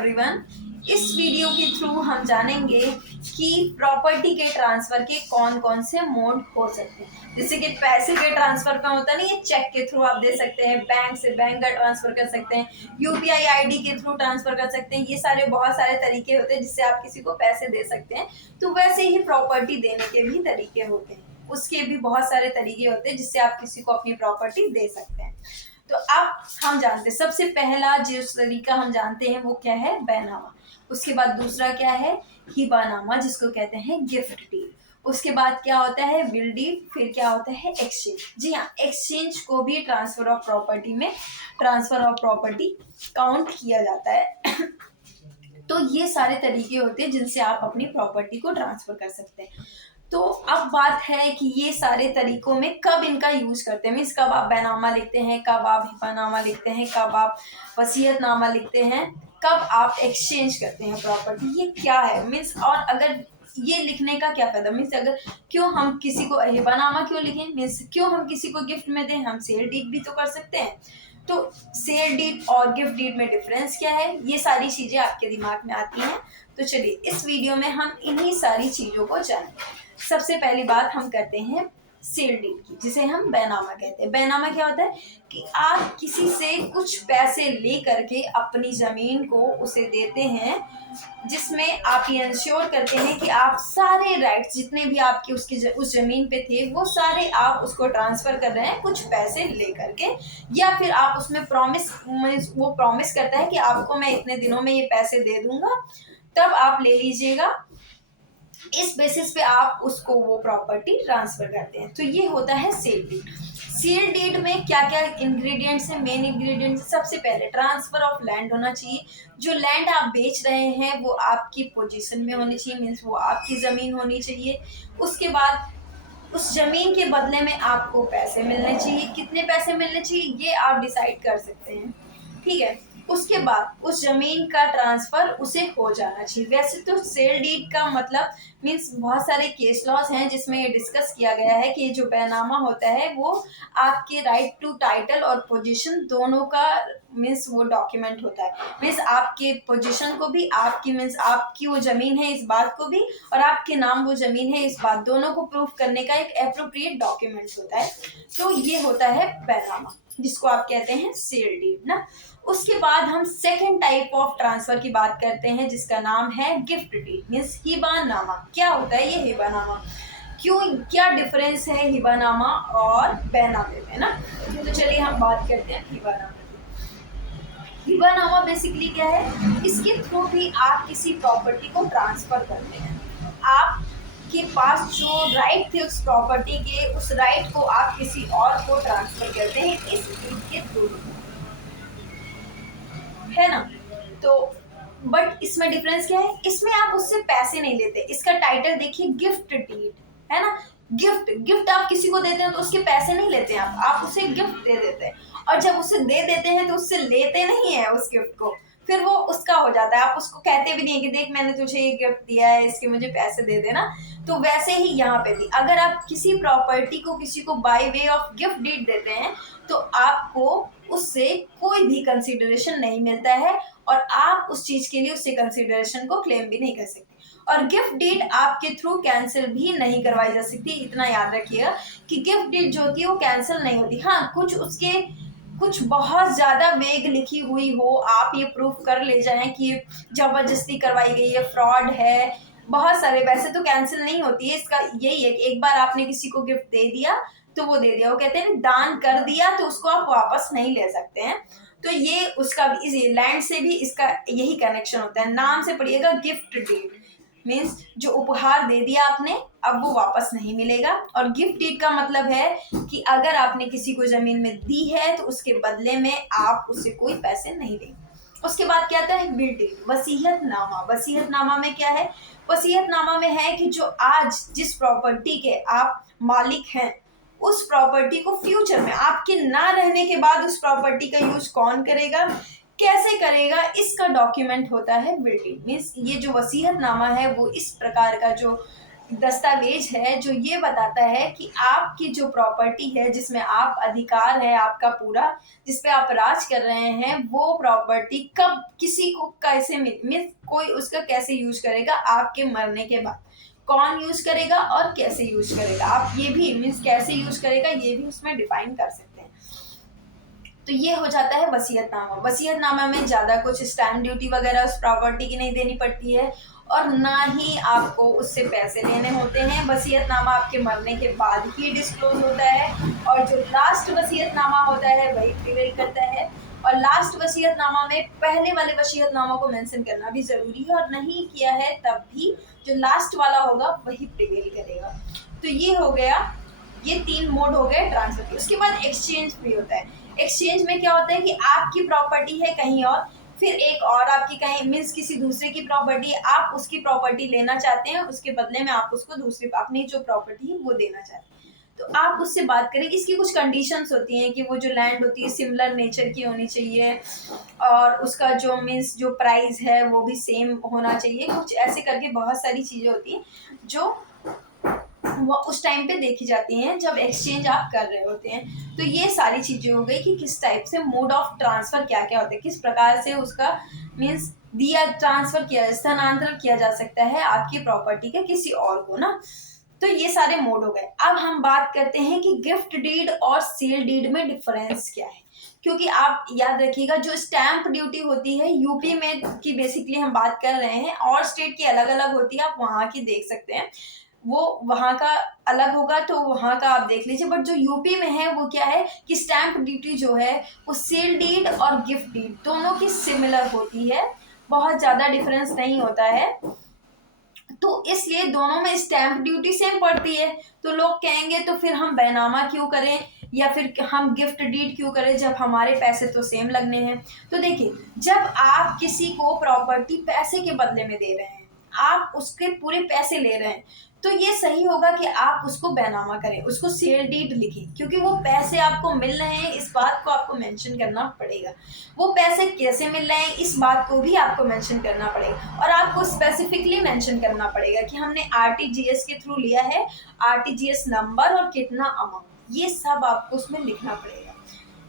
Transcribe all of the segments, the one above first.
Everyone. इस video के through हम जानेंगे कि प्रॉपर्टी के ट्रांसफर के कौन कौन से मोड हो सकते हैं। जैसे कि पैसे के ट्रांसफर का होता नहीं है, चेक के थ्रू आप दे सकते हैं, बैंक से बैंक का ट्रांसफर कर सकते हैं, यूपीआई आईडी के थ्रू ट्रांसफर कर सकते हैं। ये सारे बहुत सारे तरीके होते हैं जिससे आप किसी को पैसे दे सकते हैं। तो वैसे ही प्रॉपर्टी देने के भी तरीके होते हैं, उसके भी बहुत सारे तरीके होते हैं जिससे आप किसी को अपनी प्रॉपर्टी दे सकते हैं। तो अब हम जानते हैं, सबसे पहला जो तरीका हम जानते हैं वो क्या है, बैनामा। उसके बाद दूसरा क्या है, हिबानामा, जिसको कहते हैं गिफ्ट डीड। उसके बाद क्या होता है, विल डीड। फिर क्या होता है, एक्सचेंज। जी हाँ, एक्सचेंज को भी ट्रांसफर ऑफ प्रॉपर्टी में ट्रांसफर ऑफ प्रॉपर्टी काउंट किया जाता है। तो ये सारे तरीके होते हैं जिनसे आप अपनी प्रॉपर्टी को ट्रांसफर कर सकते हैं। तो अब बात है कि ये सारे तरीकों में कब इनका यूज करते हैं, मीन्स कब आप बैनामा लिखते हैं, कब आप हिबानामा लिखते हैं, कब आप वसीयतनामा लिखते हैं, कब आप एक्सचेंज करते हैं प्रॉपर्टी। ये क्या है मीन्स, और अगर ये लिखने का क्या फायदा, मीन्स अगर क्यों हम किसी को हिबानामा क्यों लिखें, मीन्स क्यों हम किसी को गिफ्ट में दें, हम सेल डीड भी तो कर सकते हैं। तो सेल डीड और गिफ्ट डीड में डिफरेंस क्या है, ये सारी चीजें आपके दिमाग में आती हैं। तो चलिए इस वीडियो में हम इन्हीं सारी चीजों को जानेंगे। सबसे पहली बात हम करते हैं सेल डीड की, जिसे हम बैनामा कहते हैं। बैनामा क्या होता है कि आप किसी से कुछ पैसे ले करके अपनी जमीन को उसे देते हैं, जिसमें आप ये इंश्योर करते हैं कि आप सारे राइट्स जितने भी आपके उस जमीन पे थे वो सारे आप उसको ट्रांसफर कर रहे हैं कुछ पैसे ले करके, या फिर आप उसमें प्रॉमिस, वो प्रॉमिस करता है कि आपको मैं इतने दिनों में ये पैसे दे दूंगा, तब आप ले लीजिएगा। इस बेसिस पे आप उसको वो प्रॉपर्टी ट्रांसफर करते हैं। तो ये होता है सेल डीड। सेल डीड में क्या क्या इंग्रेडिएंट्स हैं, मेन इंग्रेडिएंट्स। सबसे पहले ट्रांसफर ऑफ लैंड होना चाहिए। जो लैंड आप बेच रहे हैं वो आपकी पोजीशन में होनी चाहिए, मीन्स वो आपकी ज़मीन होनी चाहिए। उसके बाद उस जमीन के बदले में आपको पैसे मिलने चाहिए। कितने पैसे मिलने चाहिए ये आप डिसाइड कर सकते हैं, ठीक है। उसके बाद उस जमीन का ट्रांसफर उसे हो जाना चाहिए। वैसे तो सेल डीड का मतलब मीन्स बहुत सारे केस लॉज हैं जिसमें ये डिस्कस किया गया है कि जो बैनामा होता है वो आपके राइट टू टाइटल और पोजीशन दोनों का मीन्स वो डॉक्यूमेंट होता है। मीन्स आपके पोजीशन को भी, आपकी मीन्स आपकी वो जमीन है इस बात को भी, और आपके नाम वो जमीन है इस बात, दोनों को प्रूफ करने का एक एप्रोप्रिएट डॉक्यूमेंट होता है। तो ये होता है बैनामा, जिसको आप कहते हैं सेल डीड ना। उसके बाद हम सेकेंड टाइप ऑफ ट्रांसफर की बात करते हैं जिसका नाम है गिफ्ट डीड मीन्स हिबानामा। क्या होता है ये हिबानामा, क्यों, क्या डिफरेंस है हिबानामा और बैनामे में ना। तो चलिए हम बात करते हैं हिबानामा की। हिबानामा बेसिकली क्या है, इसके थ्रू भी आप किसी प्रॉपर्टी को ट्रांसफर करते हैं। आप के पास जो राइट थे उस प्रॉपर्टी के, उस राइट को आप किसी और को ट्रांसफर करते हैं इस डीड के थ्रू, है ना। तो बट इसमें डिफरेंस क्या है, इसमें आप उससे पैसे नहीं लेते। इसका टाइटल देखिए, गिफ्ट डीड, है ना। गिफ्ट, गिफ्ट आप किसी को देते हैं तो उसके पैसे नहीं लेते हैं आप उसे गिफ्ट दे देते हैं। और जब उसे दे देते हैं तो उससे लेते नहीं है उस गिफ्ट को, फिर वो उसका हो जाता है। आप उसको कहते भी नहीं है कि देख मैंने तुझे ये गिफ्ट दिया है, इसके मुझे पैसे दे देना। तो वैसे ही यहाँ पे भी अगर आप किसी प्रॉपर्टी को किसी को by way of gift deed देते हैं तो आपको उससे कोई भी कंसिडरेशन नहीं मिलता है, और आप उस चीज के लिए उससे कंसिडरेशन को क्लेम भी नहीं कर सकते। और गिफ्ट डीड आपके थ्रू कैंसिल भी नहीं करवाई जा सकती। इतना याद रखिएगा कि गिफ्ट डीड जो होती है वो कैंसिल नहीं होती। हाँ, कुछ बहुत ज्यादा वेग लिखी हुई हो, आप ये प्रूफ कर ले जाएं कि जबरदस्ती करवाई गई है, फ्रॉड है, बहुत सारे, वैसे तो कैंसिल नहीं होती है। इसका यही है कि एक बार आपने किसी को गिफ्ट दे दिया तो वो दे दिया, वो कहते हैं दान कर दिया तो उसको आप वापस नहीं ले सकते हैं। तो ये उसका भी, इस लैंड से भी इसका यही कनेक्शन होता है। नाम से पढ़िएगा, गिफ्ट डीड मीन्स जो उपहार दे दिया आपने अब वो वापस नहीं मिलेगा। और गिफ्ट डीड का मतलब है कि अगर आपने किसी को जमीन में दी है तो उसके बदले में आप उससे कोई पैसे नहीं देंगे। उसके बाद क्या आता है, विल डीड, वसीयतनामा। वसीयतनामा में क्या है, वसीयतनामा में है कि जो आज जिस प्रॉपर्टी के आप मालिक हैं उस प्रॉपर्टी को फ्यूचर में आपके ना रहने के बाद उस प्रॉपर्टी का यूज कौन करेगा, कैसे करेगा, इसका डॉक्यूमेंट होता है विल डीड। मीन्स ये जो वसीयतनामा है वो इस प्रकार का जो दस्तावेज है जो ये बताता है कि आपकी जो प्रॉपर्टी है जिसमें आप अधिकार है आपका पूरा, जिस पे आप राज कर रहे हैं, वो प्रॉपर्टी कब किसी को कैसे मीन्स कोई उसका कैसे यूज करेगा आपके मरने के बाद, कौन यूज करेगा और कैसे यूज करेगा, आप ये भी मीन्स कैसे यूज करेगा ये भी उसमें डिफाइन कर सकते हैं। तो ये हो जाता है वसीयतनामा। वसीयतनामा में ज़्यादा कुछ स्टैम्प ड्यूटी वगैरह उस प्रॉपर्टी की नहीं देनी पड़ती है और ना ही आपको उससे पैसे लेने होते हैं। वसीयतनामा आपके मरने के बाद ही डिस्क्लोज होता है और जो लास्ट वसीयतनामा होता है वही प्रिवेल करता है। और लास्ट वसीयतनामा में पहले वाले वसीयतनामा को मेंशन करना भी ज़रूरी है और नहीं किया है तब भी जो लास्ट वाला होगा वही प्रिवेल करेगा। तो ये हो गया, ये 3 मोड हो गए ट्रांसफर के। उसके बाद एक्सचेंज भी होता है। एक्सचेंज में क्या होता है कि आपकी प्रॉपर्टी है कहीं और, फिर एक और आपकी कहीं मीन्स किसी दूसरे की प्रॉपर्टी, आप उसकी प्रॉपर्टी लेना चाहते हैं, उसके बदले में आप उसको दूसरी अपनी जो प्रॉपर्टी है वो देना चाहते हैं। तो आप उससे बात करेंगे। इसकी कुछ कंडीशंस होती हैं कि वो जो लैंड होती है सिमिलर नेचर की होनी चाहिए और उसका जो मीन्स जो प्राइस है वो भी सेम होना चाहिए, कुछ ऐसे करके बहुत सारी चीज़ें होती हैं जो वो उस टाइम पे देखी जाती हैं जब एक्सचेंज आप कर रहे होते हैं। तो ये सारी चीज़ें हो गई कि किस टाइप से मोड ऑफ ट्रांसफ़र क्या क्या होते हैं, किस प्रकार से उसका मीन्स दिया ट्रांसफ़र किया स्थानांतरण किया जा सकता है आपकी प्रॉपर्टी का किसी और को ना। तो ये सारे मोड हो गए। अब हम बात करते हैं कि गिफ्ट डीड और सेल डीड में डिफरेंस क्या है, क्योंकि आप याद रखिएगा जो स्टैंप ड्यूटी होती है यूपी में की बेसिकली हम बात कर रहे हैं और स्टेट की अलग अलग होती है, आप वहाँ की देख सकते हैं, वो वहाँ का अलग होगा तो वहाँ का आप देख लीजिए। बट जो यूपी में है वो क्या है कि स्टैंप ड्यूटी जो है वो सेल डीड और गिफ्ट डीड दोनों की सिमिलर होती है, बहुत ज़्यादा डिफरेंस नहीं होता है। तो इसलिए दोनों में स्टैंप ड्यूटी सेम पड़ती है। तो लोग कहेंगे तो फिर हम बैनामा क्यों करें या फिर हम गिफ्ट डीड क्यों करें जब हमारे पैसे तो सेम लगने हैं। तो देखिए, जब आप किसी को प्रॉपर्टी पैसे के बदले में दे रहे हैं, आप उसके पूरे पैसे ले रहे हैं, तो ये सही होगा कि आप उसको बैनामा करें, उसको सेल डीड लिखें, क्योंकि वो पैसे आपको मिल रहे हैं इस बात को आपको मेंशन करना पड़ेगा। वो पैसे कैसे मिल रहे हैं इस बात को भी आपको मेंशन करना पड़ेगा और आपको स्पेसिफिकली मेंशन करना पड़ेगा कि हमने आरटीजीएस के थ्रू लिया है, आरटीजीएस नंबर और कितना अमाउंट, ये सब आपको उसमें लिखना पड़ेगा।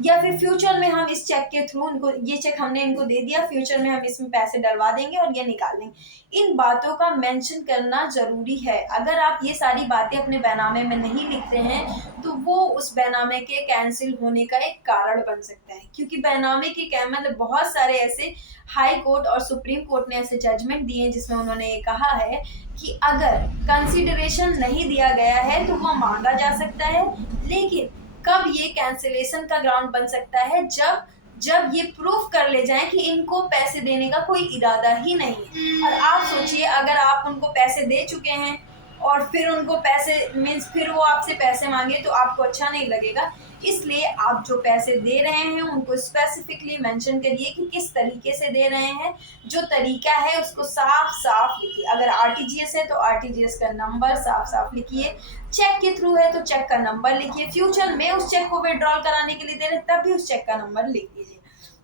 या फिर फ्यूचर में हम इस चेक के थ्रू उनको, ये चेक हमने इनको दे दिया, फ्यूचर में हम इसमें पैसे डलवा देंगे और ये निकाल लेंगे, इन बातों का मेंशन करना जरूरी है। अगर आप ये सारी बातें अपने बैनामे में नहीं लिखते हैं तो वो उस बैनामे के कैंसिल होने का एक कारण बन सकता है, क्योंकि बैनामे के मतलब बहुत सारे ऐसे हाई कोर्ट और सुप्रीम कोर्ट ने ऐसे जजमेंट दिए हैं जिसमें उन्होंने ये कहा है कि अगर कंसिडरेशन नहीं दिया गया है तो वो मांगा जा सकता है, लेकिन कब ये कैंसिलेशन का ग्राउंड बन सकता है जब ये प्रूफ कर ले जाएं कि इनको पैसे देने का कोई इरादा ही नहीं है। और आप सोचिए अगर आप उनको पैसे दे चुके हैं और फिर उनको पैसे मीन्स फिर वो आपसे पैसे मांगे तो आपको अच्छा नहीं लगेगा। इसलिए आप जो पैसे दे रहे हैं उनको स्पेसिफिकली मेंशन करिए कि किस तरीके से दे रहे हैं, जो तरीका है उसको साफ साफ लिखिए। अगर आरटीजीएस है तो आरटीजीएस का नंबर साफ साफ लिखिए, चेक के थ्रू है तो चेक का नंबर लिखिए, फ्यूचर में उस चेक को विड्रॉल कराने के लिए दे रहे तब भी उस चेक का नंबर लिख दीजिए।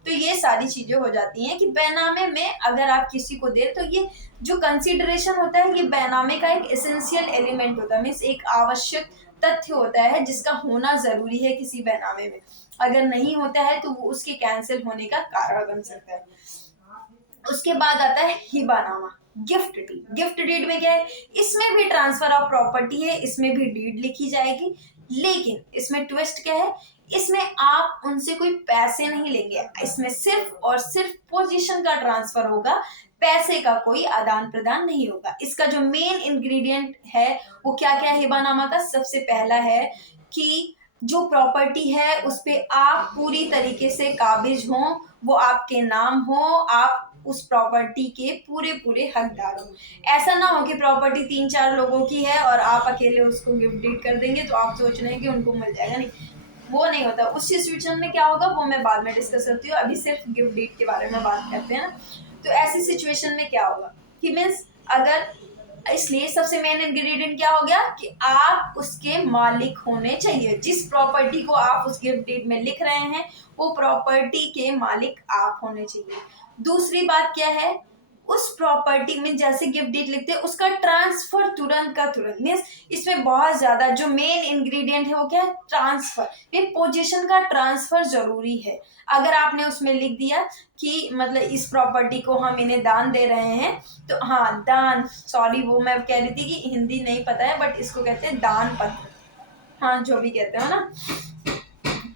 तो ये सारी चीजें हो जाती हैं कि बैनामे में अगर आप किसी को दे तो ये जो कंसीडरेशन होता है ये बैनामे का एक एसेंशियल एलिमेंट होता है, मीन्स एक आवश्यक तथ्य होता है जिसका होना जरूरी है किसी बैनामे में। अगर नहीं होता है तो वो उसके कैंसिल होने का कारण बन सकता है। उसके बाद आता है हिबानामा, गिफ्ट डीड। गिफ्ट डीड में क्या है, इसमें भी ट्रांसफर ऑफ प्रॉपर्टी है, इसमें भी डीड लिखी जाएगी, लेकिन इसमें ट्विस्ट क्या है, इसमें आप उनसे कोई पैसे नहीं लेंगे, इसमें सिर्फ और सिर्फ पोजीशन का ट्रांसफर होगा, पैसे का कोई आदान प्रदान नहीं होगा। इसका जो मेन इंग्रेडिएंट है वो क्या क्या है हिबानामा का, सबसे पहला है कि जो प्रॉपर्टी है उस पे आप पूरी तरीके से काबिज हों, वो आपके नाम हो, आप उस प्रॉपर्टी के पूरे पूरे हकदार हो। ऐसा ना हो कि प्रॉपर्टी 3-4 लोगों की है और आप अकेले उसको गिफ्ट डीड कर देंगे तो आप सोच रहे हैं कि उनको मिल जाएगा, नहीं, वो नहीं होता। उस सिचुएशन में क्या होगा वो मैं बाद में डिस्कस करती हूँ, अभी सिर्फ गिफ्ट डीड के बारे में बात करते हैं ना। तो ऐसी सिचुएशन में क्या होगा कि मीन्स अगर, इसलिए सबसे मेन इंग्रेडिएंट क्या हो गया कि आप उसके मालिक होने चाहिए, जिस प्रॉपर्टी को आप उस गिफ्ट डीड में लिख रहे हैं वो प्रॉपर्टी के मालिक आप होने चाहिए। दूसरी बात क्या है, उस प्रॉपर्टी में जैसे गिफ्ट डीड लिखते हैं उसका ट्रांसफर तुरंत का तुरंत। मीन्स इसमें बहुत ज्यादा जो मेन इंग्रेडिएंट है वो क्या है, ट्रांसफर। ये पोजीशन का ट्रांसफर जरूरी है। अगर आपने उसमें लिख दिया कि मतलब इस प्रॉपर्टी को हम इन्हें दान दे रहे हैं, तो हाँ दान, सॉरी वो मैं कह रही थी कि हिंदी नहीं पता है, बट इसको कहते हैं दान पत्र, हाँ जो भी कहते हो ना,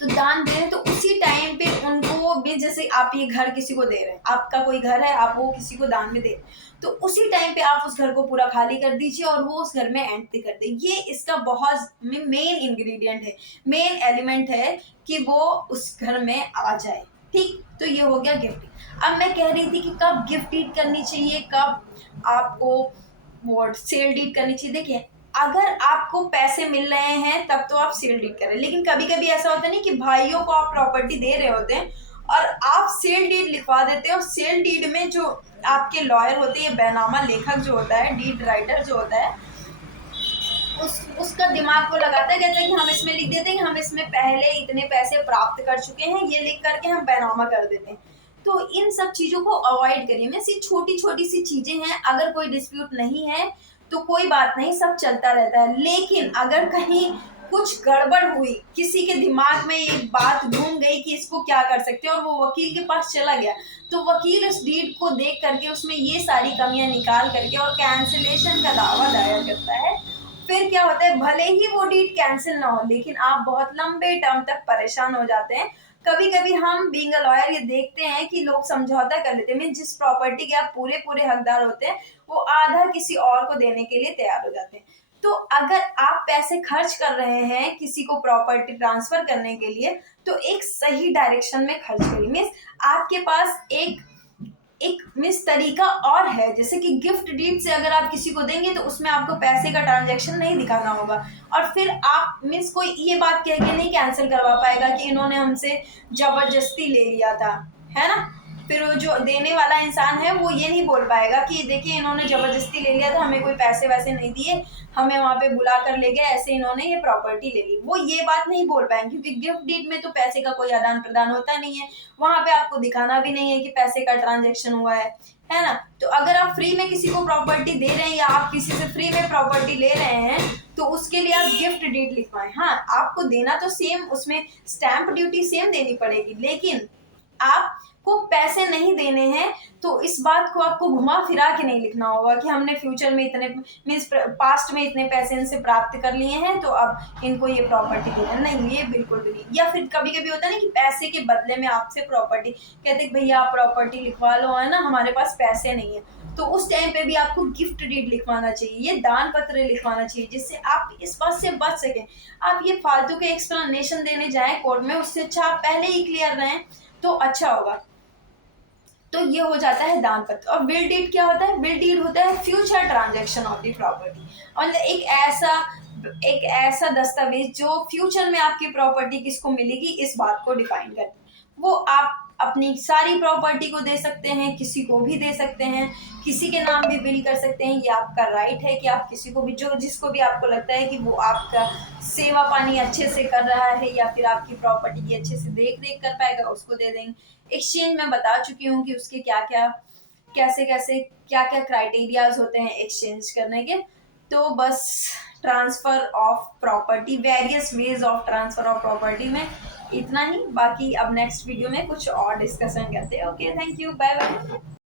तो दान दे रहे हैं तो उसी टाइम पे उनको भी, जैसे आप ये घर किसी को दे रहे हैं, आपका कोई घर है, आप वो किसी को दान में दे रहे हैं, तो उसी टाइम पे आप उस घर को पूरा खाली कर दीजिए और वो उस घर में एंट्री कर दे। ये इसका बहुत मेन इंग्रेडिएंट है, मेन एलिमेंट है कि वो उस घर में आ जाए। ठीक, तो ये हो गया गिफ्ट। अब मैं कह रही थी कि कब गिफ्ट डीड करनी चाहिए, कब आपको वो सेल डीड करनी चाहिए। देखिए अगर आपको पैसे मिल रहे हैं तब तो आप सेल डीड करें, लेकिन कभी कभी ऐसा होता है नहीं कि भाइयों को आप प्रॉपर्टी दे रहे होते हैं और आप सेल डीड लिखवा देते हैं, और सेल डीड में जो आपके लॉयर होते हैं, बैनामा लेखक जो होता है, डीड राइटर जो होता है, उसका दिमाग को लगाता है, कहता है कि हम इसमें लिख देते हैं कि हम इसमें पहले इतने पैसे प्राप्त कर चुके हैं, ये लिख करके हम बैनामा कर देते हैं। तो इन सब चीजों को अवॉइड करिए। में सी छोटी छोटी सी चीजें हैं, अगर कोई डिस्प्यूट नहीं है तो कोई बात नहीं, सब चलता रहता है। लेकिन अगर कहीं कुछ गड़बड़ हुई, किसी के दिमाग में ये बात घूम गई कि इसको क्या कर सकते हैं, और वो वकील के पास चला गया, तो वकील उस डीड को देख करके उसमें ये सारी कमियां निकाल करके और कैंसिलेशन का दावा दायर करता है। फिर क्या होता है, भले ही वो डीड कैंसिल ना हो, लेकिन आप बहुत लंबे टर्म तक परेशान हो जाते हैं। कभी कभी हम बीइंग अ लॉयर ये देखते हैं कि लोग समझौता कर लेते हैं, जिस प्रॉपर्टी के आप पूरे पूरे हकदार होते हैं वो आधा किसी और को देने के लिए तैयार हो जाते हैं। तो अगर आप पैसे खर्च कर रहे हैं किसी को प्रॉपर्टी ट्रांसफर करने के लिए, तो एक सही डायरेक्शन में खर्च करिए। मीन्स आपके पास एक एक मिस तरीका और है, जैसे कि गिफ्ट डीड से अगर आप किसी को देंगे तो उसमें आपको पैसे का ट्रांजैक्शन नहीं दिखाना होगा, और फिर आप मीन्स कोई ये बात कह के नहीं कैंसिल करवा पाएगा कि इन्होंने हमसे जबरदस्ती ले लिया था, है ना। फिर वो जो देने वाला इंसान है वो ये नहीं बोल पाएगा कि देखिए इन्होंने जबरदस्ती ले लिया था, हमें कोई पैसे वैसे नहीं दिए, हमें वहां पे बुला कर ले गए, ऐसे इन्होंने ये प्रॉपर्टी ले ली। वो ये बात नहीं बोल पाएंगे, क्योंकि गिफ्ट डीड में तो पैसे का कोई आदान प्रदान होता नहीं है, वहां पे आपको दिखाना भी नहीं है कि पैसे का ट्रांजेक्शन हुआ है ना। तो अगर आप फ्री में किसी को प्रॉपर्टी दे रहे हैं या आप किसी से फ्री में प्रॉपर्टी ले रहे हैं, तो उसके लिए आप गिफ्ट डीड लिखवाएं। हाँ आपको देना तो सेम, उसमें स्टैंप ड्यूटी सेम देनी पड़ेगी, लेकिन आपको पैसे नहीं देने हैं, तो इस बात को आपको घुमा फिरा के नहीं लिखना होगा कि हमने फ्यूचर में इतने मीन्स पास्ट में इतने पैसे इनसे प्राप्त कर लिए हैं तो अब इनको ये प्रॉपर्टी देना है। नहीं, ये बिल्कुल भी नहीं। या फिर कभी कभी होता है ना कि पैसे के बदले में आपसे प्रॉपर्टी कहते हैं भैया आप प्रॉपर्टी लिखवा लो, है ना, हमारे पास पैसे नहीं है, तो उस टाइम पे भी आपको गिफ्ट डीड लिखवाना चाहिए, ये दान पत्र लिखवाना चाहिए, जिससे आप इस बात से बच सकें। आप ये फालतू के एक्सप्लेनेशन देने जाएं कोर्ट में, उससे अच्छा आप पहले ही क्लियर रहें तो अच्छा होगा। तो ये हो जाता है दान पत्र। और विल डीड क्या होता है, विल डीड होता है future transaction of the property, और एक ऐसा दस्तावेज जो फ्यूचर में आपकी प्रॉपर्टी किसको मिलेगी इस बात को डिफाइन करता है। वो आप अपनी सारी प्रॉपर्टी को दे सकते हैं, किसी को भी दे सकते हैं, किसी के नाम भी बिल कर सकते हैं, ये आपका राइट है कि आप किसी को भी, जो जिसको भी आपको लगता है कि वो आपका सेवा पानी अच्छे से कर रहा है या फिर आपकी प्रॉपर्टी की अच्छे से देख रेख कर पाएगा, उसको दे देंगे। एक्सचेंज में बता चुकी हूँ कि उसके क्या क्या कैसे कैसे क्या क्या क्राइटेरियाज होते हैं एक्सचेंज करने के। तो बस transfer of property, various ways of transfer of property में इतना ही। बाकी अब नेक्स्ट वीडियो में कुछ और डिस्कशन करते हैं। Okay, thank you, bye bye.